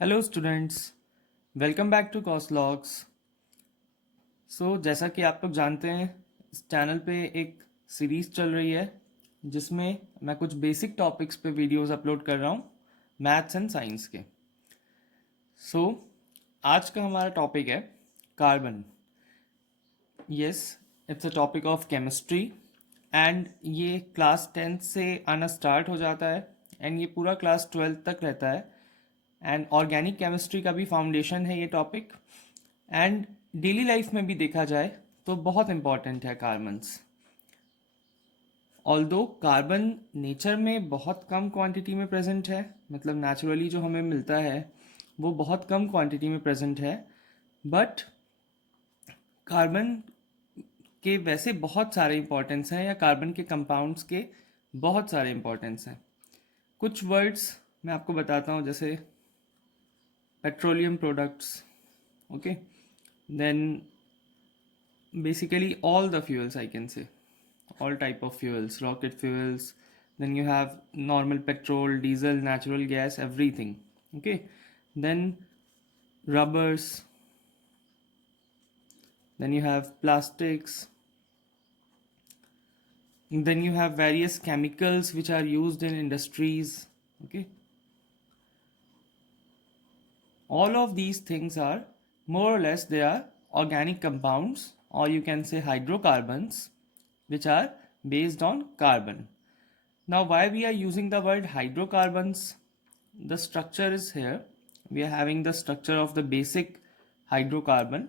Hello students, welcome back to Coslogs. जैसा कि आप लोग जानते हैं, इस चैनल पे एक सीरीज़ चल रही है जिसमें मैं कुछ बेसिक टॉपिक्स पे वीडियोस अपलोड कर रहा हूँ, मैथ्स एंड साइंस के। सो आज का हमारा टॉपिक है carbon. Yes, it's a topic of chemistry and ये क्लास 10th से आना स्टार्ट हो जाता है एंड ये पूरा क्लास 12th तक रहता है। एंड ऑर्गेनिक केमिस्ट्री का भी फाउंडेशन है ये टॉपिक। एंड डेली लाइफ में भी देखा जाए तो बहुत इम्पॉर्टेंट है कार्बन्स। ऑल्दो कार्बन नेचर में बहुत कम क्वांटिटी में प्रेजेंट है, मतलब नेचुरली जो हमें मिलता है वो बहुत कम क्वांटिटी में प्रेजेंट है, बट कार्बन के वैसे बहुत सारे इंपॉर्टेंस हैं, या कार्बन के कंपाउंड्स के बहुत सारे इंपॉर्टेंस हैं। कुछ वर्ड्स मैं आपको बताता हूँ, जैसे petroleum products, okay, then basically all the fuels, I can say all type of fuels, rocket fuels, then you have normal petrol, diesel, natural gas, everything, okay. Then rubbers, then you have plastics, then you have various chemicals which are used in industries, okay. All of these things are more or less, they are organic compounds, or you can say hydrocarbons, which are based on carbon. Now, why we are using the word hydrocarbons? The structure is here. We are having the structure of the basic hydrocarbon,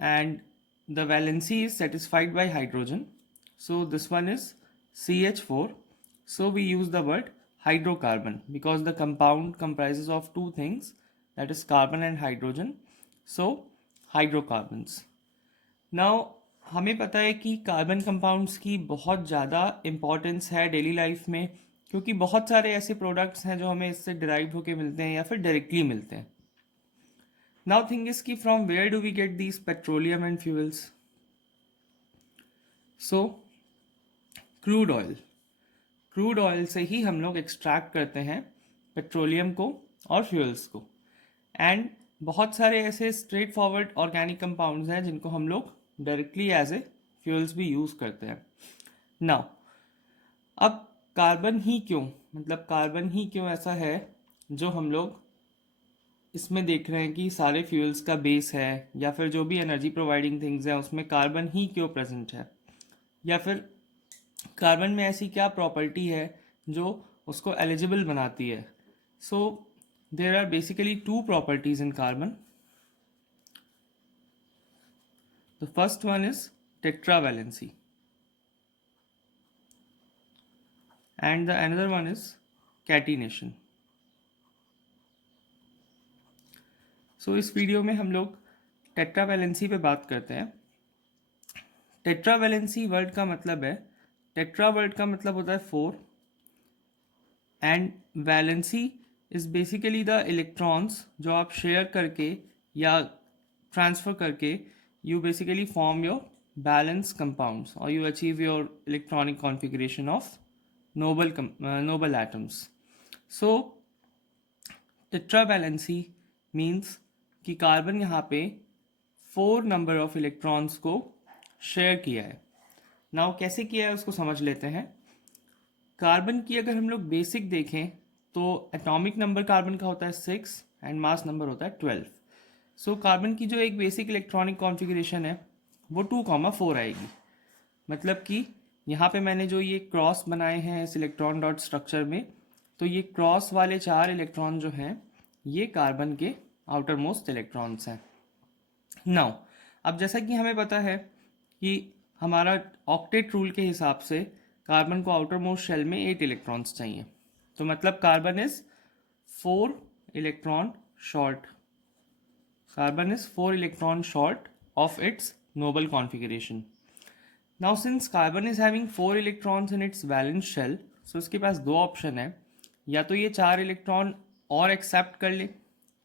and the valency is satisfied by hydrogen. So this one is CH4. So we use the word hydrocarbon because the compound comprises of two things, that is carbon and hydrogen. So hydrocarbons. Now हमें पता है कि carbon compounds की बहुत ज़्यादा importance है daily life में, क्योंकि बहुत सारे ऐसे प्रोडक्ट्स हैं जो हमें इससे डिराइव होके मिलते हैं या फिर डायरेक्टली मिलते हैं। नाउ थिंग इज कि from where do we get these petroleum and fuels? So crude oil, crude oil से ही हम लोग एक्सट्रैक्ट करते हैं पेट्रोलियम को और फ्यूल्स को। एंड बहुत सारे ऐसे स्ट्रेट फॉरवर्ड ऑर्गेनिक कंपाउंड्स हैं जिनको हम लोग डायरेक्टली एज ए फ्यूल्स भी यूज़ करते हैं। नाउ अब कार्बन ही क्यों, मतलब कार्बन ही क्यों ऐसा है जो हम लोग इसमें देख रहे हैं कि सारे फ्यूल्स का बेस है, या फिर जो भी एनर्जी प्रोवाइडिंग थिंग्स हैं उसमें कार्बन ही क्यों प्रेजेंट है, या फिर कार्बन में ऐसी क्या प्रॉपर्टी है जो उसको एलिजिबल बनाती है? So there are basically two properties in carbon. The first one is tetravalency and the another one is catenation. So इस वीडियो में हम लोग टेट्रावैलेंसी पे बात करते हैं. टेट्रावैलेंसी वर्ड का मतलब है, टेट्रा वर्ड का मतलब होता है 4 and valency is basically the electrons जो आप शेयर करके या ट्रांसफर करके you basically form your balanced compounds, or you achieve your electronic configuration of noble atoms. So tetravalency means कि कार्बन यहाँ पे 4 नंबर ऑफ इलेक्ट्रॉन्स को शेयर किया है. नाउ कैसे किया है उसको समझ लेते हैं. कार्बन की अगर हम लोग बेसिक देखें तो एटॉमिक नंबर कार्बन का होता है 6 एंड मास नंबर होता है 12. सो कार्बन की जो एक बेसिक इलेक्ट्रॉनिक कॉन्फ़िगरेशन है वो 2,4 आएगी. मतलब कि यहाँ पे मैंने जो ये क्रॉस बनाए हैं इस इलेक्ट्रॉन डॉट स्ट्रक्चर में, तो ये क्रॉस वाले 4 इलेक्ट्रॉन जो हैं ये कार्बन के आउटर मोस्ट इलेक्ट्रॉन्स हैं. नाउ अब जैसा कि हमें पता है कि हमारा ऑक्टेट रूल के हिसाब से कार्बन को आउटर मोस्ट शेल में 8 इलेक्ट्रॉन्स चाहिए. तो मतलब carbon is 4 electron short. Carbon is 4 electron short of its noble configuration. Now since carbon is having 4 electrons in its valence shell, so इसके पास दो ऑप्शन है, या तो ये 4 इलेक्ट्रॉन और एक्सेप्ट कर ले,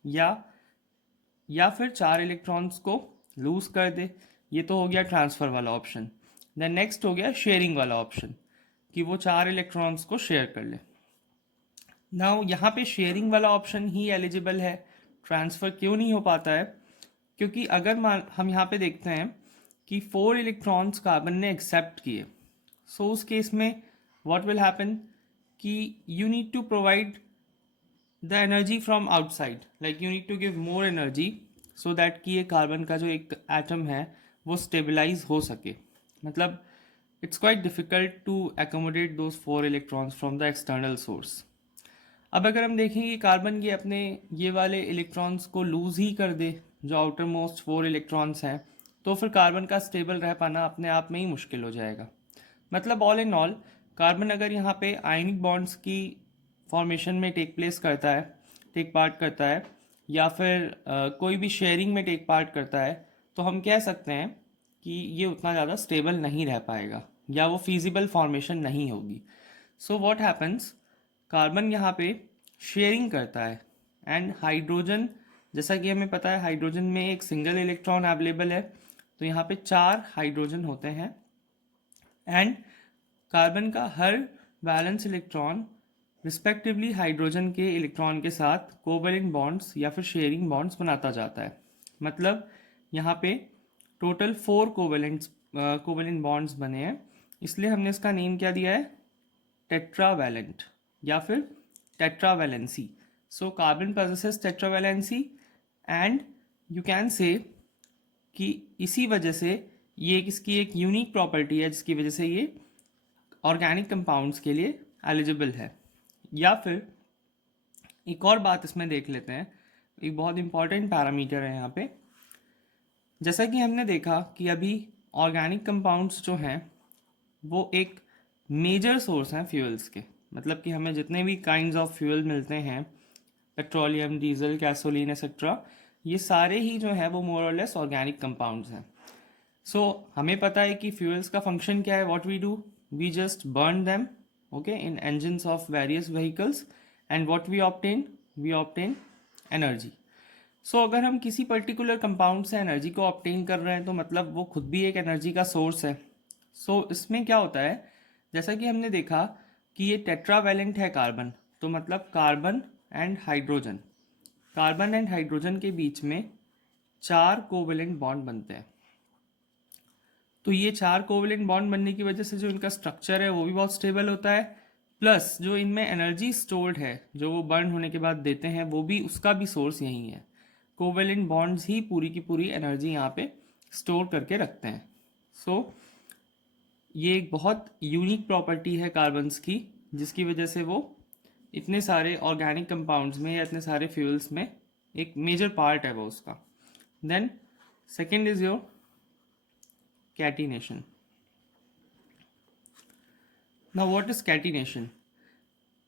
या फिर 4 इलेक्ट्रॉन्स को लूज कर दे. ये तो हो गया ट्रांसफ़र वाला ऑप्शन. देन नेक्स्ट हो गया शेयरिंग वाला ऑप्शन, कि वो 4 इलेक्ट्रॉन्स को शेयर कर ले. नाउ यहाँ पे शेयरिंग वाला ऑप्शन ही एलिजिबल है ट्रांसफ़र क्यों नहीं हो पाता है? क्योंकि अगर हम यहाँ पे देखते हैं कि 4 इलेक्ट्रॉन्स कार्बन ने एक्सेप्ट किए, सो उस केस में व्हाट विल हैपन कि you need to provide the energy from outside, like you need to give more energy so that कि ये कार्बन का जो एक एटम है वो स्टेबलाइज हो सके। मतलब it's quite difficult to accommodate those 4 electrons from the external source. अब अगर हम देखें कि कार्बन ये अपने ये वाले इलेक्ट्रॉन्स को लूज़ ही कर दे, जो आउटर मोस्ट 4 इलेक्ट्रॉन्स हैं, तो फिर कार्बन का स्टेबल रह पाना अपने आप में ही मुश्किल हो जाएगा। मतलब ऑल इन ऑल, कार्बन अगर यहाँ पे आयनिक बॉन्ड्स की फॉर्मेशन में टेक पार्ट करता है, या फिर कोई भी शेयरिंग में टेक पार्ट करता है, तो हम कह सकते हैं कि ये उतना ज़्यादा स्टेबल नहीं रह पाएगा या वो फीजिबल फॉर्मेशन नहीं होगी। सो व्हाट हैपन्स, कार्बन यहाँ पे शेयरिंग करता है एंड हाइड्रोजन, जैसा कि हमें पता है हाइड्रोजन में एक सिंगल इलेक्ट्रॉन अवेलेबल है, तो यहाँ पे 4 हाइड्रोजन होते हैं एंड कार्बन का हर वैलेंस इलेक्ट्रॉन रिस्पेक्टिवली हाइड्रोजन के इलेक्ट्रॉन के साथ कोवेलेंट बॉन्ड्स या फिर शेयरिंग बॉन्ड्स बनाता जाता है। मतलब यहाँ पे टोटल 4 कोवेलेंट बॉन्ड्स बने हैं, इसलिए हमने इसका नेम क्या दिया है, टेट्रावैलेंट या फिर tetravalency. So carbon possesses tetravalency and you can say कि इसी वजह से ये इसकी एक यूनिक प्रॉपर्टी है जिसकी वजह से ये ऑर्गेनिक कंपाउंड्स के लिए एलिजिबल है। या फिर एक और बात इसमें देख लेते हैं, एक बहुत इंपॉर्टेंट पैरामीटर है यहाँ पे। जैसा कि हमने देखा कि अभी ऑर्गेनिक कंपाउंड्स जो हैं वो एक मेजर सोर्स हैं फ्यूल्स के, मतलब कि हमें जितने भी काइंड्स ऑफ फ्यूल मिलते हैं, पेट्रोलियम, डीजल, गैसोलीन एक्सेट्रा, ये सारे ही जो है वो मोर और लेस ऑर्गेनिक कंपाउंड्स हैं। सो हमें पता है कि फ्यूल्स का फंक्शन क्या है, what we do, we just burn them okay in engines of various vehicles and what we obtain energy. So अगर हम किसी पर्टिकुलर कंपाउंड से एनर्जी को ऑब्टेन कर रहे हैं तो मतलब वो खुद भी एक एनर्जी का सोर्स है। सो इसमें क्या होता है, जैसा कि हमने देखा कि ये टेट्रावैलेंट है कार्बन, तो मतलब कार्बन एंड हाइड्रोजन के बीच में 4 कोवेलेंट बॉन्ड बनते हैं। तो ये 4 कोवेलेंट बॉन्ड बनने की वजह से जो इनका स्ट्रक्चर है वो भी बहुत स्टेबल होता है, प्लस जो इनमें एनर्जी स्टोर्ड है जो वो बर्न होने के बाद देते हैं वो भी, उसका भी सोर्स यही है। कोवेलेंट बॉन्ड्स ही पूरी की पूरी एनर्जी यहाँ पे स्टोर करके रखते हैं। सो ये एक बहुत यूनिक प्रॉपर्टी है कार्बन्स की, जिसकी वजह से वो इतने सारे ऑर्गेनिक कंपाउंड्स में या इतने सारे फ्यूल्स में एक मेजर पार्ट है वो उसका। Then second is your catenation. Now what is catenation?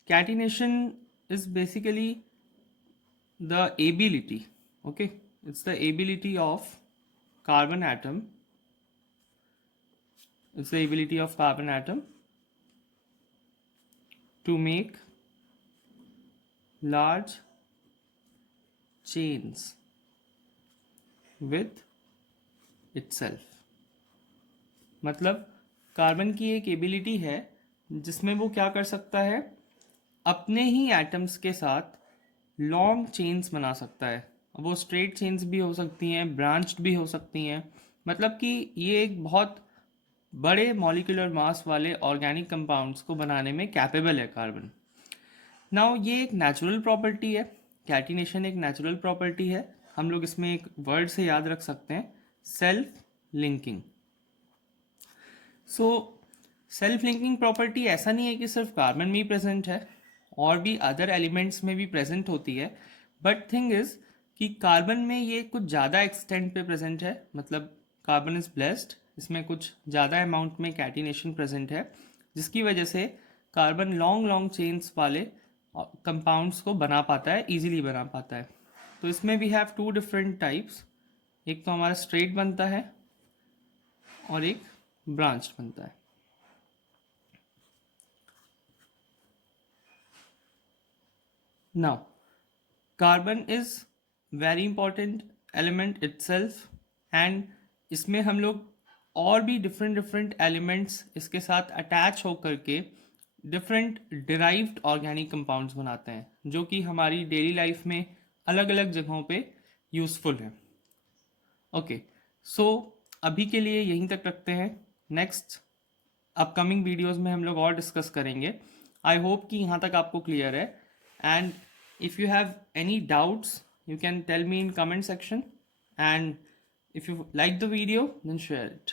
Catenation is basically the ability, okay, it's the ability of carbon atom, to make large chains with itself। मतलब कार्बन की एक ability है जिसमें वो क्या कर सकता है, अपने ही एटम्स के साथ लॉन्ग चेन्स बना सकता है। वो स्ट्रेट चेन्स भी हो सकती हैं, ब्रांच्ड भी हो सकती हैं, मतलब कि ये एक बहुत बड़े मॉलिक्यूलर मास वाले ऑर्गेनिक कंपाउंड्स को बनाने में कैपेबल है कार्बन। नाउ ये एक नेचुरल प्रॉपर्टी है, कैटिनेशन एक नेचुरल प्रॉपर्टी है। हम लोग इसमें एक वर्ड से याद रख सकते हैं, self linking. So self linking property ऐसा नहीं है कि सिर्फ कार्बन में ही प्रेजेंट है, और भी अदर एलिमेंट्स में भी प्रेजेंट होती है, बट थिंग इज कि कार्बन में ये कुछ ज़्यादा एक्सटेंट पे प्रेजेंट है। मतलब कार्बन इज़ ब्लेस्ड, इसमें कुछ ज़्यादा अमाउंट में कैटिनेशन प्रेजेंट है, जिसकी वजह से कार्बन लॉन्ग चेन्स वाले कंपाउंड्स को बना पाता है, ईजिली बना पाता है। तो इसमें वी हैव 2 डिफरेंट टाइप्स, एक तो हमारा स्ट्रेट बनता है और एक ब्रांच बनता है। Now carbon is very important element itself, and इसमें हम लोग और भी डिफरेंट एलिमेंट्स इसके साथ अटैच होकर के डिफरेंट डिराइव्ड ऑर्गेनिक कंपाउंड्स बनाते हैं, जो कि हमारी डेली लाइफ में अलग अलग जगहों पे यूज़फुल है। ओके, सो अभी के लिए यहीं तक रखते हैं। नेक्स्ट अपकमिंग वीडियोस में हम लोग और डिस्कस करेंगे। आई होप कि यहाँ तक आपको क्लियर है। And if you have any doubts you can tell me in comment section, and if you like the video then share it.